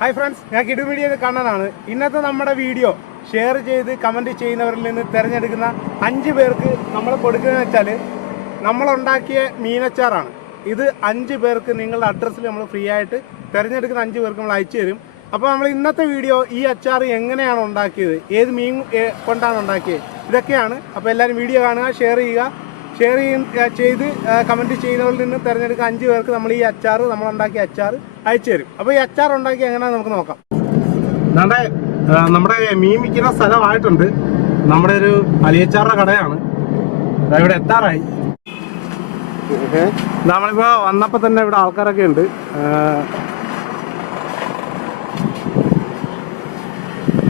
Hi friends, I am Kidu Media. ഇന്നത്തെ നമ്മുടെ video share ചെയ്ത് കമന്റ് ചെയ്യുന്നവരിൽ നിന്ന് തിരഞ്ഞെടുക്കുന്ന 5 പേർക്ക് നമ്മൾ കൊടുക്കുന്നത് വെച്ചാൽ നമ്മൾ ഉണ്ടാക്കിയ മീനച്ചാറാണ്. ഇത് 5 പേർക്ക് നിങ്ങളുടെ അഡ്രസ്സിൽ നമ്മൾ ഫ്രീ ആയിട്ട് തിരഞ്ഞെടുക്കുന്ന 5 പേർക്ക് നമ്മൾ അയച്ചു തരും. അപ്പോൾ നമ്മൾ ഇന്നത്തെ വീഡിയോ ഈ അച്ചാർ എങ്ങനെയാണ് ഉണ്ടാക്കിയത്, ഏത് മീൻ കൊണ്ടാണ് ഉണ്ടാക്കിയത്, ഇതൊക്കെയാണ്. അപ്പോൾ എല്ലാവരും വീഡിയോ കാണുക, ഷെയർ ചെയ്ത് കമൻറ്റ് ചെയ്യുന്നവരിൽ നിന്ന് തിരഞ്ഞെടുക്കുക 5 പേർക്ക് നമ്മൾ ഈ അച്ചാർ, നമ്മളുണ്ടാക്കിയ അച്ചാർ അയച്ചു തരും. അപ്പോൾ ഈ അച്ചാർ ഉണ്ടാക്കി എങ്ങനെയാണെന്ന് നമുക്ക് നോക്കാം. നമ്മുടെ മീൻ വിൽക്കുന്ന സ്ഥലമായിട്ടുണ്ട്. നമ്മുടെ ഒരു അലിയച്ചാറിൻ്റെ കടയാണ്. ഇവിടെ എത്താറായി. നമ്മളിപ്പോൾ വന്നപ്പോൾ തന്നെ ഇവിടെ ആൾക്കാരൊക്കെ ഉണ്ട്.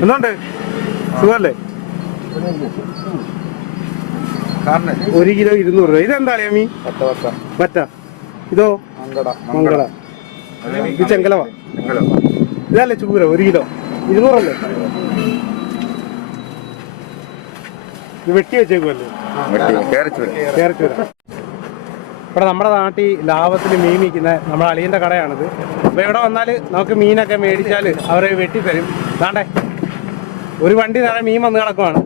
എന്തുണ്ട്, സുഖമല്ലേ? 1 കിലോ 200 രൂപ. ഇതെന്താ മീൻ? പറ്റ. ഇതോ മംഗള. ഇത് ചെങ്കലവാ. ഇതല്ലേ ചൂര? 1 കിലോ 200 അല്ലേ? ഇത് വെട്ടി വെച്ചേക്കുമല്ലേ? ഇവിടെ നമ്മുടെ നാട്ടിൽ ലാഭത്തിൽ മീൻ വിൽക്കുന്ന നമ്മുടെ അളിയൻ്റെ കടയാണിത്. അപ്പോൾ ഇവിടെ വന്നാൽ നമുക്ക് മീനൊക്കെ മേടിച്ചാൽ അവർ വെട്ടിത്തരും. താണ്ടേ ഒരു വണ്ടി നിറയെ മീൻ വന്ന് കിടക്കുവാണ്.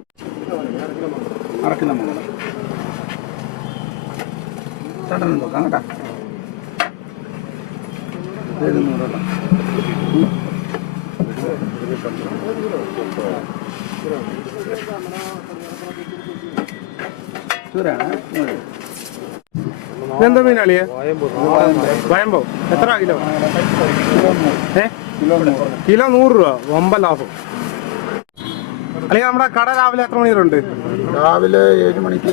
ഇതെന്താ മീനാളിയെ? വയമ്പോ. എത്ര കിലോ? കിലോ 100 രൂപ. വമ്പ ലാഭം. അല്ലെങ്കിൽ നമ്മുടെ കട രാവിലെ എത്ര മണി വരെ ഉണ്ട്? രാവിലെ 7 മണിക്ക്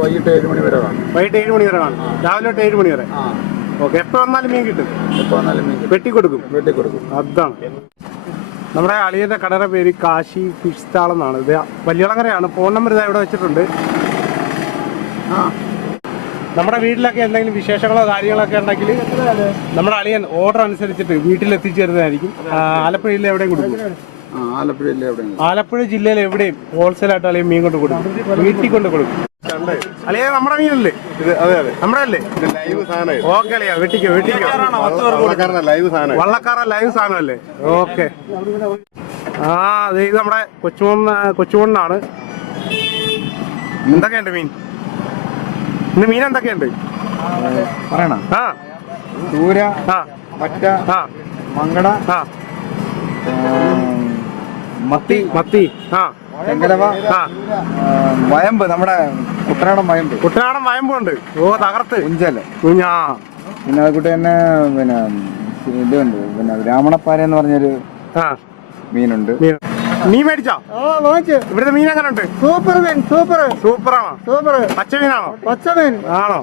വൈകിട്ട് 7 മണി വരെ കാണും. വൈകിട്ട് 7 മണി വരെ കാണും. രാവിലെ തൊട്ട് 7 മണി വരെ. ഓക്കെ. എപ്പോൾ വന്നാലും മീൻ കിട്ടും? എപ്പോൾ വന്നാലും മീൻ വെട്ടിക്കൊടുക്കും. അതാണ് നമ്മുടെ അളിയന്റെ കടയുടെ പേര് കാശി ഫിഷ് സ്റ്റാൾ എന്നാണ്. ഇത് വലിയളങ്ങരയാണ്. ഫോൺ നമ്പർ ഇതാ ഇവിടെ വെച്ചിട്ടുണ്ട്. നമ്മുടെ വീട്ടിലൊക്കെ എന്തെങ്കിലും വിശേഷങ്ങളോ കാര്യങ്ങളൊക്കെ ഉണ്ടെങ്കിൽ നമ്മുടെ അളിയൻ ഓർഡർ അനുസരിച്ചിട്ട് വീട്ടിലെത്തിച്ചു തരുന്നതായിരിക്കും. ആലപ്പുഴയിൽ എവിടെയും കൊടുക്കും. ആലപ്പുഴ ജില്ലയിൽ എവിടെയും ഹോൾസെയിലായിട്ട് അല്ലെങ്കിൽ മീൻ കൊണ്ട് കൊടുക്കും, വീട്ടിൽ കൊണ്ട് കൊടുക്കും. അളിയ നമ്മുടെ മീനല്ലേ? നമ്മുടെ അല്ലേ? ഓക്കെ അളിയ, വെട്ടിക്കോ. വള്ളക്കാര ലൈവ് സാധനമല്ലേ? ഓക്കെ. ഇത് നമ്മുടെ കൊച്ചുമണ്ണാണ്. എന്തൊക്കെയുണ്ട് മീൻ? ഇന്ന് മീൻ എന്തൊക്കെയുണ്ട് പറയണം? ചൂര, പറ്റ, മങ്കട, മത്തി, ചെങ്കലവ, വയമ്പ്. നമ്മുടെ കുട്ടനാടൻ വയമ്പുണ്ട്. ഓ തകർത്ത്. കുഞ്ചല്, കുഞ്ഞാ. പിന്നെ അതുകൂട്ട് തന്നെ ഇതുണ്ട്. പിന്നെ ബ്രാഹ്മണപ്പാര എന്ന് പറഞ്ഞൊരു മീനുണ്ട്. മീൻ മേടിച്ചോ? ഇവിടുത്തെ മീൻ എങ്ങനെ ഉണ്ട്? സൂപ്പറാണോ? പച്ച മീനാണോ? പച്ച മീൻ ആണോ?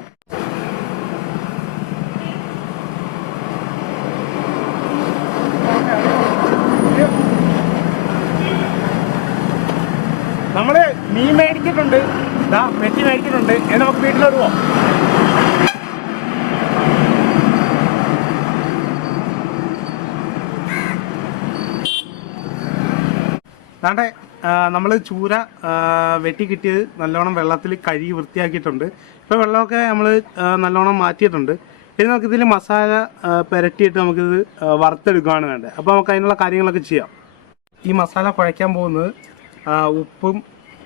നമ്മള് മീൻ മേടിച്ചിട്ടുണ്ട്, വെട്ടി മേടിച്ചിട്ടുണ്ട്. നമുക്ക് വീട്ടിലോട്ട് പോവാം. അതാണ്ടേ നമ്മൾ ചൂര വെട്ടി കിട്ടിയത് നല്ലോണം വെള്ളത്തിൽ കഴുകി വൃത്തിയാക്കിയിട്ടുണ്ട്. ഇപ്പോൾ വെള്ളമൊക്കെ നമ്മൾ നല്ലോണം മാറ്റിയിട്ടുണ്ട്. ഇനി നമുക്കിതിൽ മസാല പുരട്ടിയിട്ട് നമുക്കിത് വറുത്തെടുക്കുകയാണ് വേണ്ടത്. അപ്പോൾ നമുക്ക് അതിനുള്ള കാര്യങ്ങളൊക്കെ ചെയ്യാം. ഈ മസാല കുഴയ്ക്കാൻ പോകുന്നത് ഉപ്പും,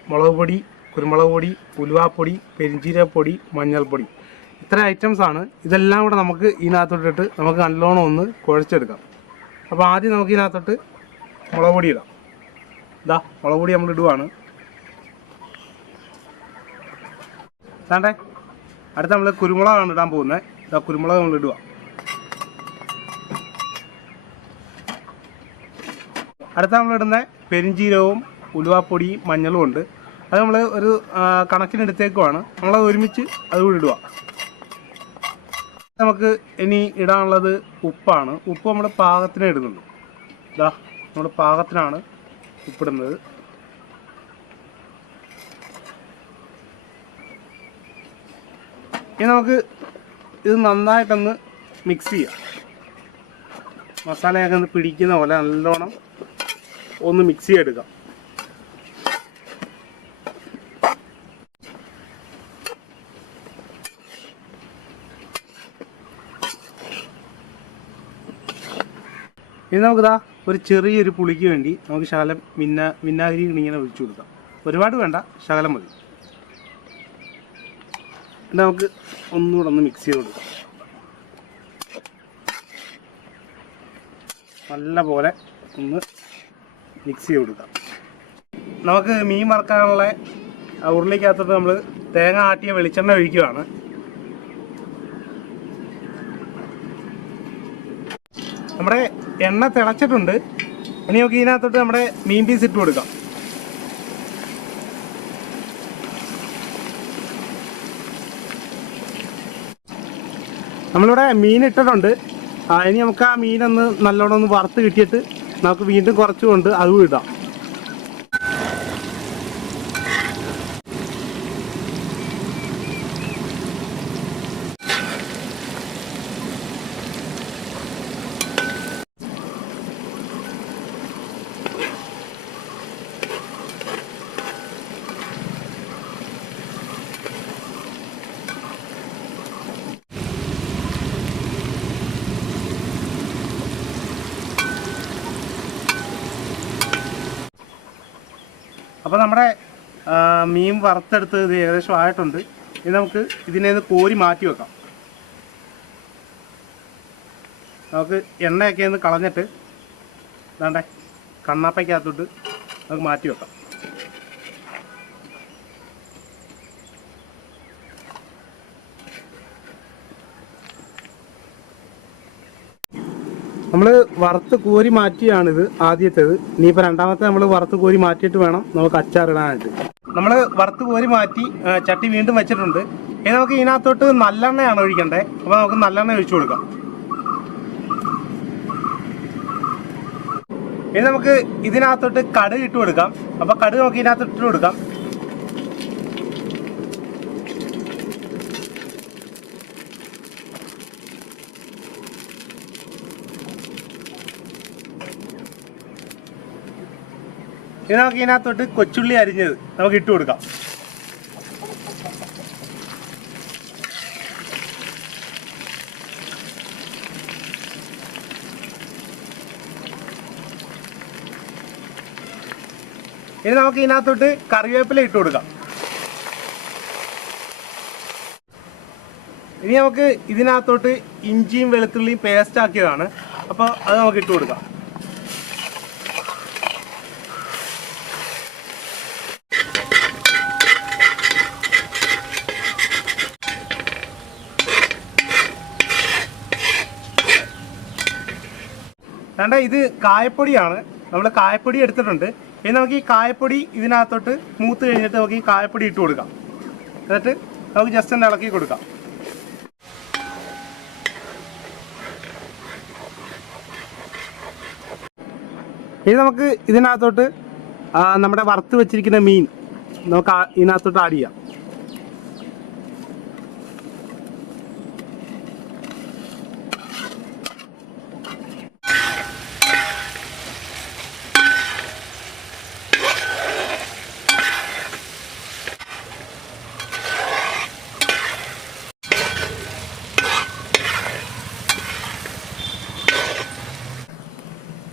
മുളക് പൊടി, കുരുമുളക് പൊടി, ഉലുവാപ്പൊടി, പെരിഞ്ചീരകപ്പൊടി, മഞ്ഞൾപ്പൊടി, ഇത്ര ഐറ്റംസാണ്. ഇതെല്ലാം കൂടെ നമുക്ക് ഇതിനകത്തോട്ടിട്ട് നമുക്ക് നല്ലോണം ഒന്ന് കുഴച്ചെടുക്കാം. അപ്പോൾ ആദ്യം നമുക്ക് ഇതിനകത്തോട്ട് മുളക് പൊടി ഇടാം. മുളക് പൊടി നമ്മൾ ഇടുവാണ്. അതാണ്ടേ അടുത്ത നമ്മൾ കുരുമുളകാണ് ഇടാൻ പോകുന്നത്. കുരുമുളക് നമ്മൾ ഇടുക. അടുത്ത നമ്മളിടുന്ന പെരിഞ്ചീരകവും ഉലുവാപ്പൊടിയും മഞ്ഞളും ഉണ്ട്. അത് നമ്മൾ ഒരു കണക്കിനെടുത്തേക്കുവാണ്. നമ്മളത് ഒരുമിച്ച് അതുകൂടി ഇടുക. നമുക്ക് ഇനി ഇടാനുള്ളത് ഉപ്പാണ്. ഉപ്പ് നമ്മൾ പാകത്തിന് ഇടുന്നുണ്ട്. നമ്മൾ പാകത്തിനാണ് ഉപ്പിടുന്നത്. ഇനി നമുക്ക് ഇത് നന്നായിട്ടൊന്ന് മിക്സ് ചെയ്യാം. മസാലയൊക്കെ ഒന്ന് പിടിക്കുന്ന പോലെ നല്ലോണം ഒന്ന് മിക്സ് ചെയ്തെടുക്കാം. ഇനി നമുക്കിതാ ഒരു ചെറിയൊരു പുളിക്ക് വേണ്ടി നമുക്ക് ശകലം വിനാഗിരി ഇങ്ങനെ ഒഴിച്ചു കൊടുക്കാം. ഒരുപാട് വേണ്ട, ശകലം മതി. എന്നിട്ട് നമുക്ക് ഒന്നുകൂടെ ഒന്ന് മിക്സ് ചെയ്ത് കൊടുക്കാം. നല്ല പോലെ ഒന്ന് മിക്സ് ചെയ്ത് കൊടുക്കാം. നമുക്ക് മീൻ വറുക്കാനുള്ള ഉരുളിക്കകത്തോട്ട് നമ്മൾ തേങ്ങ ആട്ടിയ വെളിച്ചെണ്ണ ഒഴിക്കുകയാണ്. നമ്മുടെ എണ്ണ തിളച്ചിട്ടുണ്ട്. ഇനി നമുക്ക് ഇതിനകത്തോട്ട് നമ്മുടെ മീൻ പീസ് ഇട്ട് കൊടുക്കാം. നമ്മളിവിടെ മീൻ ഇട്ടിട്ടുണ്ട്. ഇനി നമുക്ക് ആ മീനൊന്ന് നല്ലോണം ഒന്ന് വറുത്ത് കിട്ടിയിട്ട് നമുക്ക് വീണ്ടും കുറച്ചുകൊണ്ട് അതും ഇടാം. അപ്പോൾ നമ്മുടെ മീൻ വറുത്തെടുത്ത് ഇത് ഏകദേശം ആയിട്ടുണ്ട്. ഇനി നമുക്ക് ഇതിനെ കോരി മാറ്റി വെക്കാം. നമുക്ക് എണ്ണയൊക്കെ ഒന്ന് കളഞ്ഞിട്ട് വേണ്ടേ കണ്ണാപ്പയ്ക്കകത്തോട്ട് നമുക്ക് മാറ്റി വെക്കാം. നമ്മൾ വറുത്ത് കോരി മാറ്റിയാണിത് ആദ്യത്തേത്. ഇനിയിപ്പോൾ രണ്ടാമത്തെ നമ്മൾ വറുത്ത് കോരി മാറ്റിയിട്ട് വേണം നമുക്ക് അച്ചാറിടാനായിട്ട്. നമ്മൾ വറുത്ത് കോരി മാറ്റി ചട്ടി വീണ്ടും വെച്ചിട്ടുണ്ട്. ഇനി നമുക്ക് ഇതിനകത്തോട്ട് നല്ലെണ്ണയാണ് ഒഴിക്കേണ്ടത്. അപ്പോൾ നമുക്ക് നല്ലെണ്ണ ഒഴിച്ചു കൊടുക്കാം. ഇനി നമുക്ക് ഇതിനകത്തോട്ട് കടുക് ഇട്ട് കൊടുക്കാം. അപ്പോൾ കടുക് നമുക്ക് ഇതിനകത്തോട്ട് ഇട്ട് കൊടുക്കാം. ഇനി നമുക്ക് ഇതിനകത്തോട്ട് കൊച്ചുള്ളി അരിഞ്ഞത് നമുക്ക് ഇട്ട് കൊടുക്കാം. ഇനി നമുക്ക് ഇതിനകത്തോട്ട് കറിവേപ്പില ഇട്ട് കൊടുക്കാം. ഇനി നമുക്ക് ഇതിനകത്തോട്ട് ഇഞ്ചിയും വെളുത്തുള്ളിയും പേസ്റ്റ് ആക്കിയതാണ്. അപ്പോൾ അത് നമുക്ക് ഇട്ട് കൊടുക്കാം. വേണ്ട, ഇത് കായപ്പൊടിയാണ്. നമ്മൾ കായപ്പൊടി എടുത്തിട്ടുണ്ട്. ഇനി നമുക്ക് ഈ കായപ്പൊടി ഇതിനകത്തോട്ട് മൂത്ത് കഴിഞ്ഞിട്ട് നമുക്ക് ഈ കായപ്പൊടി ഇട്ട് കൊടുക്കാം. എന്നിട്ട് നമുക്ക് ജസ്റ്റ് ഒന്ന് ഇളക്കി കൊടുക്കാം. ഇനി നമുക്ക് ഇതിനകത്തോട്ട് നമ്മുടെ വറുത്ത് വെച്ചിരിക്കുന്ന മീൻ നമുക്ക് ഇതിനകത്തോട്ട് ആഡ് ചെയ്യാം.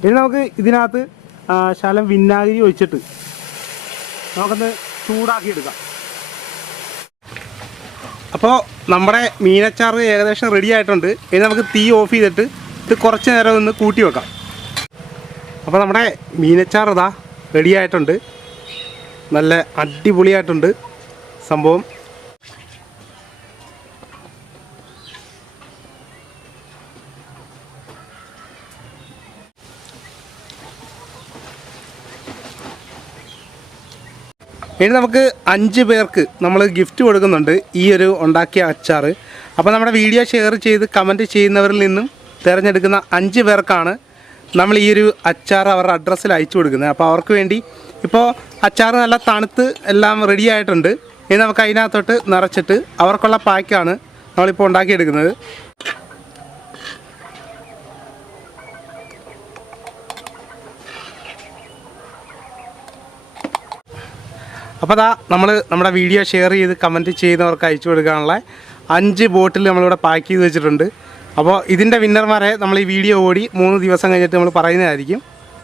ഇനി നമുക്ക് ഇതിനകത്ത് ശകലം വിനാഗിരി ഒഴിച്ചിട്ട് നമുക്കൊന്ന് ചൂടാക്കി എടുക്കാം. അപ്പോൾ നമ്മുടെ മീനച്ചാർ ഏകദേശം റെഡി ആയിട്ടുണ്ട്. ഇനി നമുക്ക് തീ ഓഫ് ചെയ്തിട്ട് ഇത് കുറച്ച് നേരം ഒന്ന് കൂട്ടി വെക്കാം. അപ്പോൾ നമ്മുടെ മീനച്ചാർ ഇതാ റെഡി ആയിട്ടുണ്ട്. നല്ല അടിപൊളിയായിട്ടുണ്ട് സംഭവം. ഇനി നമുക്ക് 5 പേർക്ക് നമ്മൾ ഗിഫ്റ്റ് കൊടുക്കുന്നുണ്ട് ഈ ഒരു ഉണ്ടാക്കിയ അച്ചാർ. അപ്പോൾ നമ്മുടെ വീഡിയോ ഷെയർ ചെയ്ത് കമൻറ്റ് ചെയ്യുന്നവരിൽ നിന്നും തിരഞ്ഞെടുക്കുന്ന 5 പേർക്കാണ് നമ്മൾ ഈ ഒരു അച്ചാർ അവരുടെ അഡ്രസ്സിൽ അയച്ചു കൊടുക്കുന്നത്. അപ്പോൾ അവർക്ക് വേണ്ടി ഇപ്പോൾ അച്ചാർ നല്ല തണുത്ത് എല്ലാം റെഡി ആയിട്ടുണ്ട്. ഇനി നമുക്ക് അതിനകത്തോട്ട് നിറച്ചിട്ട് അവർക്കുള്ള പാക്കാണ് നമ്മളിപ്പോൾ ഉണ്ടാക്കിയെടുക്കുന്നത്. അപ്പോൾ നമ്മുടെ വീഡിയോ ഷെയർ ചെയ്ത് കമൻറ്റ് ചെയ്യുന്നവർക്ക് അയച്ചു കൊടുക്കാനുള്ള 5 ബോട്ടിൽ നമ്മളിവിടെ പാക്ക് ചെയ്ത് വെച്ചിട്ടുണ്ട്. അപ്പോൾ ഇതിൻ്റെ വിന്നർമാരെ നമ്മൾ ഈ വീഡിയോ ഓടി 3 ദിവസം കഴിഞ്ഞിട്ട് നമ്മൾ പറയുന്നതായിരിക്കും.